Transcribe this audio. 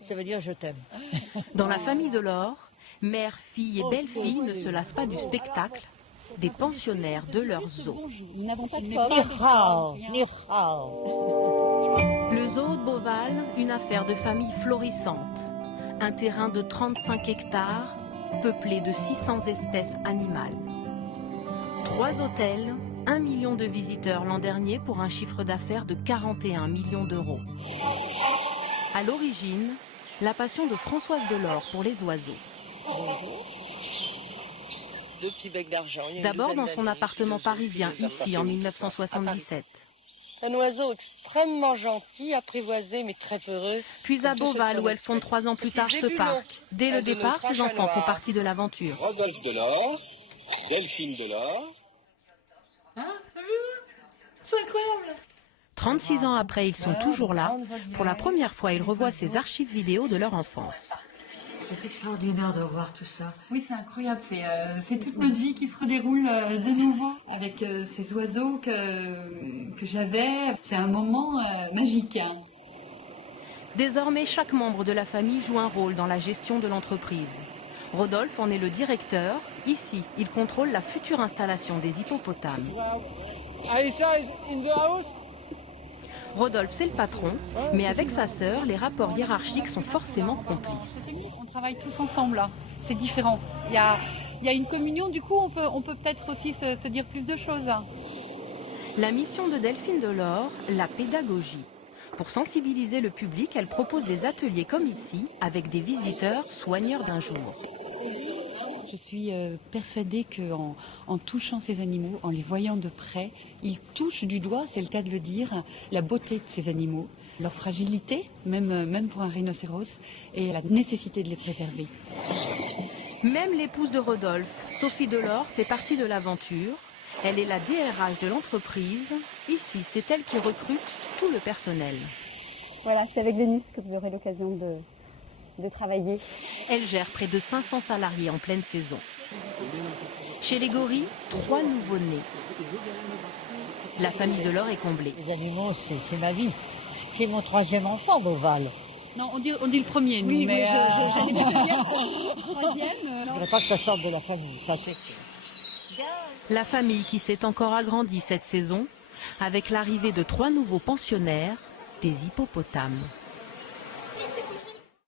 Ça veut dire je t'aime. Dans la famille Delors, mère, fille et belle-fille ne se lassent pas du spectacle des pensionnaires de leur zoo. Nous n'avons pas de Ni porte. hao, ni hao. Le zoo de Beauval, une affaire de famille florissante. Un terrain de 35 hectares, peuplé de 600 espèces animales. 3 hôtels, 1 million de visiteurs l'an dernier pour un chiffre d'affaires de 41 millions d'euros. À l'origine, la passion de Françoise Delors pour les oiseaux. 2 petits becs d'argent. D'abord dans son appartement parisien, ici en 1977. Un oiseau extrêmement gentil, apprivoisé mais très peureux. Puis à Beauval où elle fonde 3 ans plus tard ce parc. Dès le départ, ses enfants font partie de l'aventure. Rodolphe Delors, Delphine Delors. C'est incroyable. 36 ans après, ils sont toujours là. Pour la première fois, ils revoient ces archives vidéo de leur enfance. C'est extraordinaire de voir tout ça. Oui, c'est incroyable. C'est toute notre vie qui se redéroule de nouveau avec ces oiseaux que j'avais. C'est un moment magique. Hein. Désormais, chaque membre de la famille joue un rôle dans la gestion de l'entreprise. Rodolphe en est le directeur. Ici, il contrôle la future installation des hippopotames. Aïssa is in the house. Rodolphe, c'est le patron, mais avec sa sœur, les rapports hiérarchiques sont forcément complices. On travaille tous ensemble, là. C'est différent. Il y a une communion, du coup, on peut peut-être aussi se dire plus de choses. La mission de Delphine Delors, la pédagogie. Pour sensibiliser le public, elle propose des ateliers comme ici, avec des visiteurs soigneurs d'un jour. Je suis persuadée qu'en touchant ces animaux, en les voyant de près, ils touchent du doigt, c'est le cas de le dire, la beauté de ces animaux, leur fragilité, même pour un rhinocéros, et la nécessité de les préserver. Même l'épouse de Rodolphe, Sophie Delors, fait partie de l'aventure. Elle est la DRH de l'entreprise. Ici, c'est elle qui recrute tout le personnel. Voilà, c'est avec Denis que vous aurez l'occasion de travailler. Elle gère près de 500 salariés en pleine saison. Chez les gorilles, 3 nouveau-nés. La famille Delors est comblée. Les animaux, c'est ma vie. C'est mon 3e enfant, Beauval. Non, on dit le premier, nous, Oui, mais... j'allais me dire troisième. Je ne voudrais pas que ça sorte de la famille, ça c'est sûr. La famille qui s'est encore agrandie cette saison avec l'arrivée de 3 nouveaux pensionnaires, des hippopotames.